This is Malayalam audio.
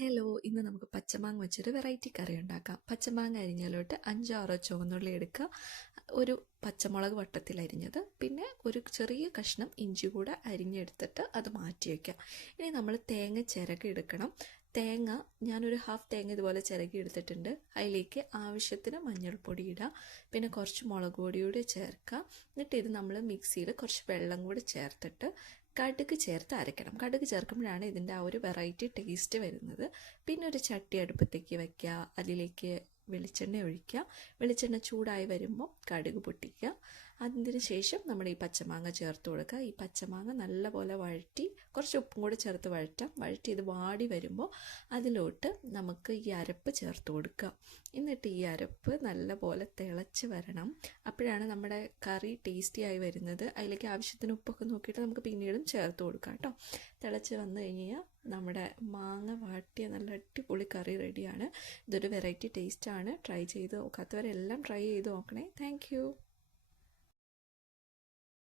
ഹലോ, ഇന്ന് നമുക്ക് പച്ചമാങ്ങ വെച്ചൊരു വെറൈറ്റി കറി ഉണ്ടാക്കാം. പച്ചമാങ്ങ അരിഞ്ഞതിലോട്ട് 5-6 ചുവന്നുള്ളി എടുക്കുക, ഒരു പച്ചമുളക് വട്ടത്തിൽ അരിഞ്ഞത്, പിന്നെ ഒരു ചെറിയ കഷ്ണം ഇഞ്ചി കൂടെ അരിഞ്ഞെടുത്തിട്ട് അത് മാറ്റി വയ്ക്കുക. ഇനി നമ്മൾ തേങ്ങ ചിരകി എടുക്കണം. തേങ്ങ ഞാനൊരു ഹാഫ് തേങ്ങ ഇതുപോലെ ചിരകി എടുത്തിട്ടുണ്ട്. അതിലേക്ക് ആവശ്യത്തിന് മഞ്ഞൾപ്പൊടി ഇടുക, പിന്നെ കുറച്ച് മുളക് പൊടി കൂടി ചേർക്കുക. എന്നിട്ട് ഇത് നമ്മൾ മിക്സിയിൽ കുറച്ച് വെള്ളം കൂടി ചേർത്തിട്ട് കടുക് ചേർത്ത് അരയ്ക്കണം. കടുക് ചേർക്കുമ്പോഴാണ് ഇതിൻ്റെ ആ ഒരു വെറൈറ്റി ടേസ്റ്റ് വരുന്നത്. പിന്നെ ഒരു ചട്ടി അടുപ്പത്തേക്ക് വയ്ക്കുക, അതിലേക്ക് വെളിച്ചെണ്ണ ഒഴിക്കുക. വെളിച്ചെണ്ണ ചൂടായി വരുമ്പോൾ കടുക് പൊട്ടിക്കുക. അതിന് ശേഷം നമ്മൾ ഈ പച്ചമാങ്ങ ചേർത്ത് കൊടുക്കുക. ഈ പച്ചമാങ്ങ നല്ലപോലെ വഴറ്റി കുറച്ച് ഉപ്പും കൂടി ചേർത്ത് വഴറ്റി ഇത് വാടി വരുമ്പോൾ അതിലോട്ട് നമുക്ക് ഈ അരപ്പ് ചേർത്ത് കൊടുക്കുക. എന്നിട്ട് ഈ അരപ്പ് നല്ലപോലെ തിളച്ച് വരണം. അപ്പോഴാണ് നമ്മുടെ കറി ടേസ്റ്റി ആയി വരുന്നത്. അതിലേക്ക് ആവശ്യത്തിന് ഉപ്പൊക്കെ നോക്കിയിട്ട് നമുക്ക് പിന്നീടും ചേർത്ത് കൊടുക്കാം കേട്ടോ. തിളച്ച് വന്നു കഴിഞ്ഞാൽ നമ്മുടെ മാങ്ങ വാട്ടിയ നല്ല അടിപൊളി കറി റെഡിയാണ്. ഇതൊരു വെറൈറ്റി ടേസ്റ്റാണ്. ട്രൈ ചെയ്ത് നോക്കാത്തവരെല്ലാം ട്രൈ ചെയ്ത് നോക്കണേ. താങ്ക്